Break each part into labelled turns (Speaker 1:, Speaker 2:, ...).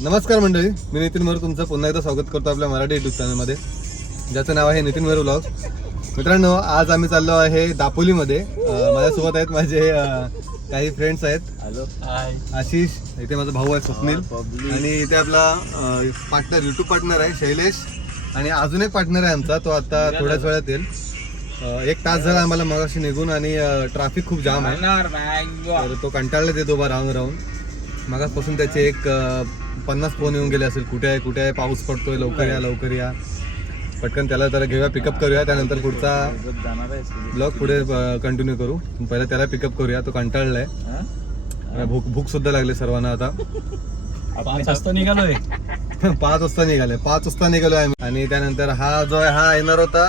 Speaker 1: नमस्कार मंडळी मी नितीन भर तुमचं पुन्हा एकदा स्वागत करतो आपल्या मराठी युट्यूब चॅनलमध्ये ज्याचं नाव आहे नितीन भर ब्लॉग मित्रांनो आज आम्ही चाललो आहे दापोलीमध्ये. माझ्यासोबत आहेत माझे काही फ्रेंड्स आहेत.
Speaker 2: हॅलो हाय
Speaker 1: आशिष इथे माझा भाऊ आहे स्वप्नील. आणि इथे आपला पार्टनर युट्यूब पार्टनर आहे शैलेश. आणि अजून एक पार्टनर आहे आमचा तो आता थोड्याच वेळात येईल. एक तास झाला आम्हाला मगाशी निघून आणि ट्रॅफिक खूप जाम आहे. तर तो कंटाळला ते उभा राहून राहून मगाचपासून त्याचे एक पन्नास फोन येऊन गेले असेल. कुठे आहे कुठे आहे पाऊस पडतोय लवकर या लवकर या. पटकन त्याला जरा घेऊया पिकअप करूया. त्यानंतर पुढचा ब्लॉग पुढे कंटिन्यू करू. पहिला त्याला पिकअप करूया. तो कंटाळलाय. भूक भूक सुद्धा लागली सर्वांना आता.
Speaker 2: पाच वाजता निघालोय.
Speaker 1: पाच वाजता निघाले पाच वाजता निघालो आम्ही. आणि त्यानंतर हा जो आहे हा येणार होता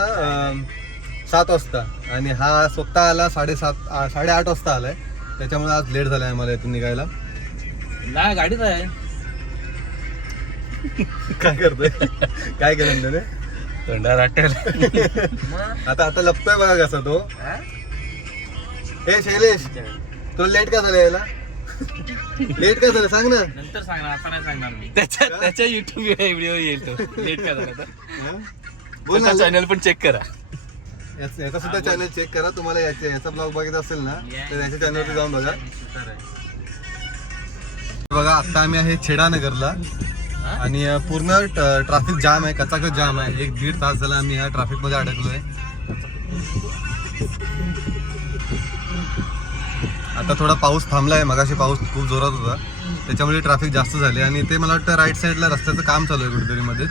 Speaker 1: सात वाजता. आणि हा स्वतः आला साडेसात साडेआठ वाजता आलाय. त्याच्यामुळे आज लेट झालाय आम्हाला इथून निघायला.
Speaker 2: नाही गाडीच आहे.
Speaker 1: काय करतोय? काय केलं रे
Speaker 2: तोंडा राटेल
Speaker 1: आता आता लपतोय बघा कसा तो. हे? शैलेश तुला लेट का झालं यायला? लेट का झालं? सांग ना.
Speaker 2: नंतर सांगणार आता नाही सांगणार मी. त्याच्या त्याच्या युट्यूब व्हिडिओ येईल तो. लेट का झाला
Speaker 1: हं? बोल ना.
Speaker 2: चॅनल पण चेक करा.
Speaker 1: याच- याचा सुद्धा चॅनल चेक करा. तुम्हाला याचे याचा ब्लॉग बघायचा असेल ना तर याच्या चॅनलवरती जाऊन बघा. बघा आता आम्ही आहे छेडानगरला आणि पूर्ण ट्रॅफिक जाम आहे कचाकच जाम आहे. एक दीड तास झाला आम्ही या ट्रॅफिकमध्ये अडकलोय. आता थोडा पाऊस थांबलाय मगाशी पाऊस खूप जोरात होता. त्याच्यामुळे ट्रॅफिक जास्त झाले. आणि ते मला वाटतं राईट साईडला रस्त्याचं काम चालू आहे कुठेतरी मध्येच.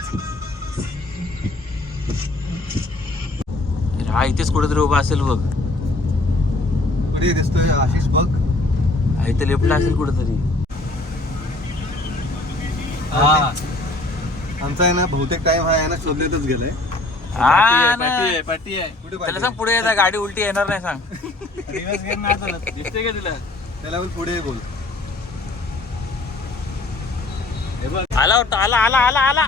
Speaker 2: हा इथेच कुठेतरी उभा असेल बघ.
Speaker 1: कुठे दिसतोय आशिष बघ.
Speaker 2: इथे लेफ्टला असेल कुठेतरी.
Speaker 1: आमचा आहे ना बहुतेक टाइम हा आहे ना शोधण्यातच गेलाय.
Speaker 2: हा ना.
Speaker 1: कुठे
Speaker 2: त्याला सांग पुढे येता गाडी उलटी येणार नाही सांग. दिसते का तुला?
Speaker 1: त्याला पण पुढे बोल.
Speaker 2: आला वाटतं आला आला आला आला.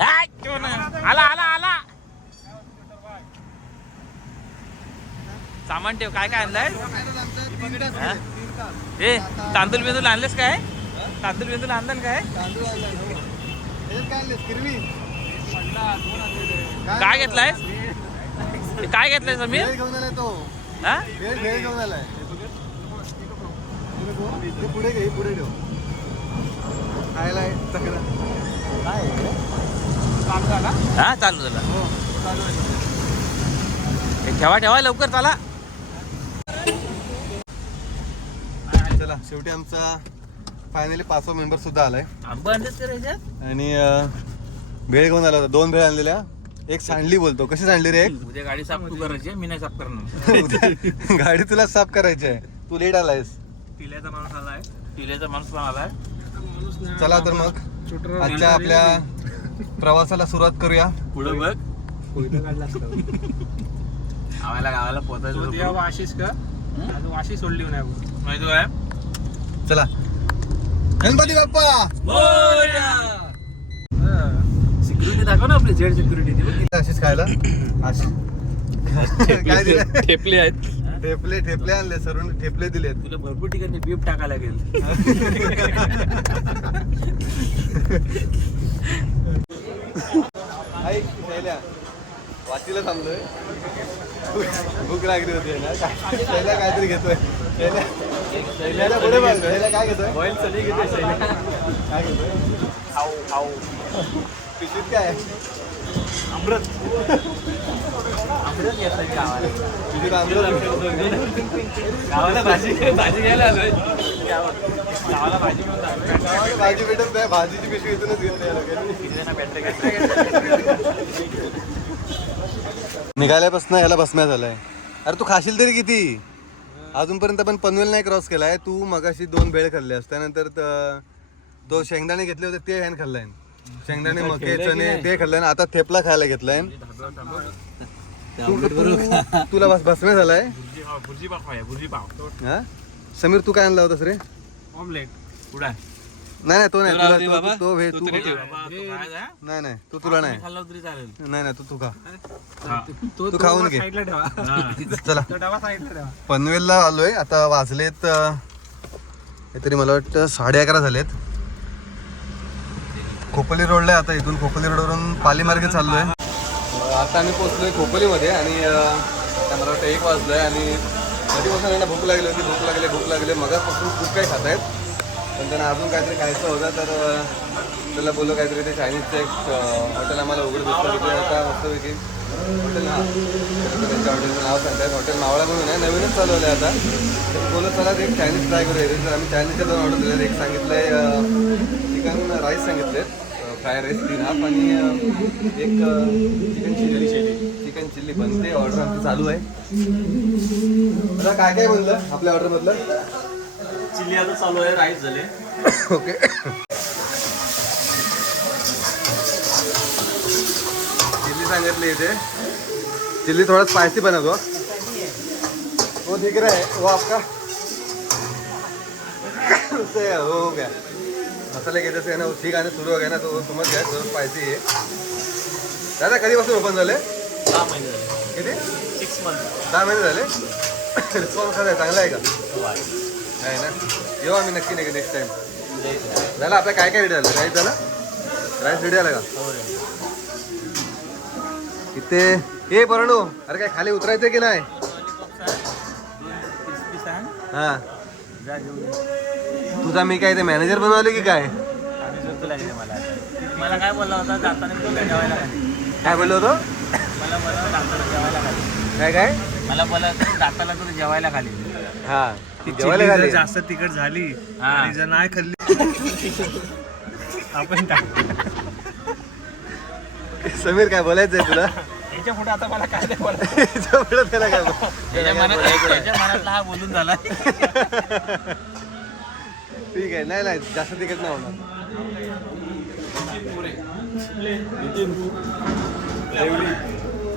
Speaker 2: हाय, क्यों नाही? आला आला आला. सामान ठेव काय काय आणलंय? हा? ए तांदूळ बिंदूल आणलेस काय? तांदूळ बिंदूल आणलं काय? काय घेतलाय? काय घेतलाय
Speaker 1: भेळ घेऊन आलाय तो.
Speaker 2: हा?
Speaker 1: भेळ घेऊन आलाय. पुढे घे पुढे ठेव. खायला.
Speaker 2: हा? चालू झाला?
Speaker 1: हो, चालू आहे.
Speaker 2: ए, ठेवा ठेवा लवकर चला.
Speaker 1: चला शेवटी आमचा फायनली पाचवा मेंबर सुद्धा आलाय.
Speaker 2: आंबा आणलेस का रे ह्याच्यात?
Speaker 1: आणि अं, भेळ घेऊन आला होता. दोन भेळ आणलेल्या. एक सांडली बोलतो. कशी सांडली रे एक?
Speaker 2: उद्या गाडी साफ तू करायची आहे, मी नाही साफ करणार.
Speaker 1: उद्या. गाडी तुला साफ करायची आहे. तू लेट आलायस.
Speaker 2: पिल्याचा माणूस आलाय. पिल्याचा माणूस पण आलाय?
Speaker 1: चला तर मग. आजच्या आपल्या प्रवासाला सुरुवात करूया.
Speaker 2: पुढे बघ. आम्हाला गावाला पोहोचायचं
Speaker 3: आशिष का? वाशी सोडली नाही
Speaker 2: माहिती काय
Speaker 1: चला. गणपती बाप्पा!
Speaker 2: सिक्युरिटी दाखव ना आपली जेड सिक्युरिटी
Speaker 1: अशीच खायला? अशी. काय दिलं?
Speaker 2: ठेपले आहेत.
Speaker 1: ठेपले ठेपले आणले सर्व ठेपले दिलेत.
Speaker 2: तुला भरपूर ठिकाणी बीप टाकायला लागेल.
Speaker 1: ऐक शैल्या. वाचीला थांबलोय. भूक लागली होती ना. शैल्या काहीतरी घेतोय. शैल्या. काय घेतोय
Speaker 2: बॉईल घेते शैली
Speaker 1: काय घेतोय
Speaker 2: खाऊ खाऊ
Speaker 1: पिशवीत काय
Speaker 2: अमृत अमृत घेतलं गावाला गावाला भाजी भाजी घ्यायला आलोय गावाला भाजी घेऊन
Speaker 1: भाजी भेटत नाही भाजीची पिशवी इथूनच घेतली निघाल्यापासून याला बसण्यात झालाय. अरे तू खाशील तरी किती? अजूनपर्यंत पण पनवेल नाही क्रॉस केलाय. तू मगाशी दोन भेळ खाल्ल्यास त्यानंतर त- तो शेंगदाणे घेतले होते ते ह्यान खाल्लाय. शेंगदाणे मके चणे ते खाल्लाय आता थेपला खायला घेतलाय. तू- तू- तुला बस बसण्या झालाय?
Speaker 2: भुर्जी पाव भुर्जी पाव खाऊया भुर्जी पाव.
Speaker 1: हा? समीर तू काय आणला होतास रे?
Speaker 3: ऑमलेट
Speaker 2: पुढा
Speaker 1: नाही नाही तो नाही. तुला तो- तो- तो भे तू नाही नाही. तू तुला नाही.
Speaker 2: खाल्ला तरी चालेल.
Speaker 1: नाही नाही तू तू खा.
Speaker 3: तो
Speaker 1: तू खाऊन घे.
Speaker 3: साईडला ठेवा.
Speaker 1: चला.
Speaker 3: तो डबा साईडला ठेवा.
Speaker 1: पनवेलला आलोय. आता वाजलेत अं, काहीतरी मला वाटतं साडे अकरा झालेत. खोपोली रोडला आहे आता इथून. खोपोली रोडवरून पालीमार्गे चाललो आहे आता आम्ही पोहोचलोय खोपोलीमध्ये आणि अं, आता मला वाटतं एक वाजलं आहे आणि कधीपासून यांना भूक लागली होती भूक लागले भूक लागले. मगापासून खूप काही खात आहेत पण त्यांना अजून काहीतरी खायचं होतं तर त्याला बोललो काहीतरी ते चायनीजचं एक हॉटेल आम्हाला उघडं दिसतं तिथे. आता मस्तपैकी हॉटेल त्यांच्या हॉटेलचं नाव सांगतात. हॉटेल मावळा म्हणून आहे नवीनच चालवलं आहे आता. तर बोलत चला एक चायनीज ट्राय करूया. तर आम्ही चायनीजच्या दोन ऑर्डर दिले एक सांगितलं आहे चिकन राईस सांगितले फ्राय राईस तीन हाफ आणि एक चिकन चिल्ली चिकन चिल्ली बनते ऑर्डर आमचं चालू आहे. आता काय काय म्हणलं आपल्या ऑर्डरमधलं
Speaker 2: चिल्ली आता चालू आहे राईस झाले.
Speaker 1: ओके. चिल्ली सांगितली इथे. चिल्ली थोड़ा स्पाइसी बना दो वो दिख रहा है वो आपका. उससे वो हो गया. मसाले के जैसे है ना ठीक आने सुरू हो गया ना तो वो समझ गया थोडं स्पायसी आहे. दादा कधीपासून ओपन झाले?
Speaker 2: दहा महिने झाले.
Speaker 1: किती?
Speaker 2: सिक्स मंथ
Speaker 1: दहा महिने झाले? रिस्पॉन्स कसा आहे चांगला आहे का? नाही ना? येऊ आम्ही नक्की नाही नेक्स्ट टाइम झालं आपल्या काय काय रेडी झालं राईस झालं? राईस रेडी झाला का? इथे ए परणू अरे काय खाली उतरायचं की नाही? हा. तुझा मी काय ते मॅनेजर बनवले की काय?
Speaker 2: मला काय बोलला होता जाताना जेवायला
Speaker 1: काय बोललो होतो?
Speaker 2: मला बोला जाताना जेवायला घाली
Speaker 1: काय काय?
Speaker 2: मला बोला जाताना तुला जेवायला घाली
Speaker 1: हा. जेवायला घाली.
Speaker 3: जास्त तिखट झाली
Speaker 2: हा.
Speaker 3: आणि जर नाही खाल्ली. आपण
Speaker 1: समीर काय बोलायचंय तुला?
Speaker 2: याच्यापुढे आता मला काय नाही बोला
Speaker 1: याच्या पुढं त्याला काय बोल-
Speaker 2: त्याच्या मनात त्याच्या मनातला हा बोलून झाला.
Speaker 1: ठीक आहे. नाही नाही. जास्त तिकट नाही होणार.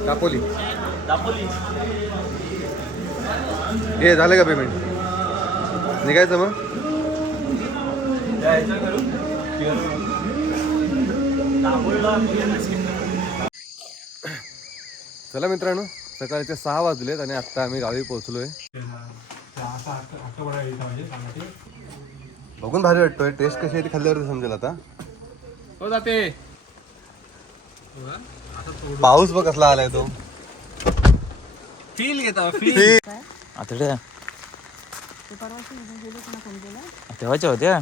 Speaker 1: दापोली.
Speaker 2: दापोली.
Speaker 1: हे झालं का पेमेंट निघायचं मग? चला मित्रांनो सकाळचे सहा वाजलेत आणि आत्ता आम्ही गावी पोहोचलोय. बघून भारी वाटतोय टेस्ट कशी आहे ती खाल्ल्यावरती समजेल आता.
Speaker 3: हो जाते
Speaker 1: पाऊस बघ कसला आलाय तो.
Speaker 3: फील घेता फील
Speaker 2: आता तेव्हाच्या होत्या?